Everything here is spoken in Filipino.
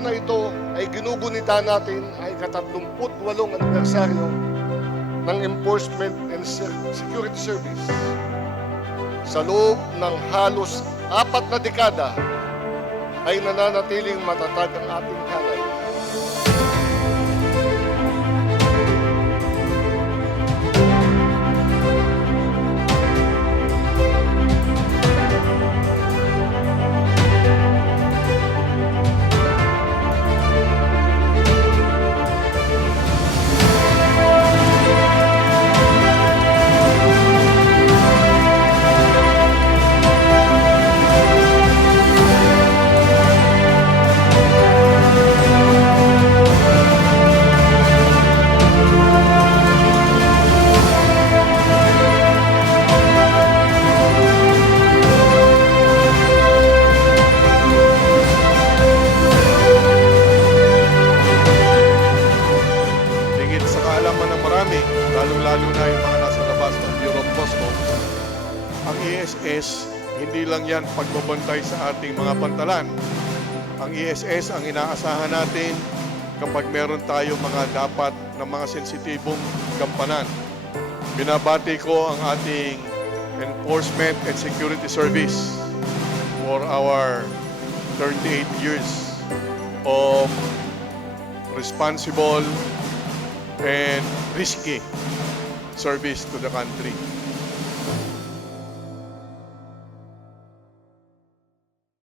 araw na ito ay ginugunita natin ay ika-38 anibersaryo ng Enforcement and Security Service. Sa loob ng halos 4 na dekada ay nananatiling matatag ang ating hanay. Lalo na yung mga nasa labas ng Bureau of Customs, ang ESS, hindi lang yan pagbabantay sa ating mga pantalan. Ang ESS ang inaasahan natin kapag meron tayo mga dapat na mga sensitibong gampanan. Binabati ko ang ating Enforcement and Security Service for our 38 years of responsible and risky service to the country.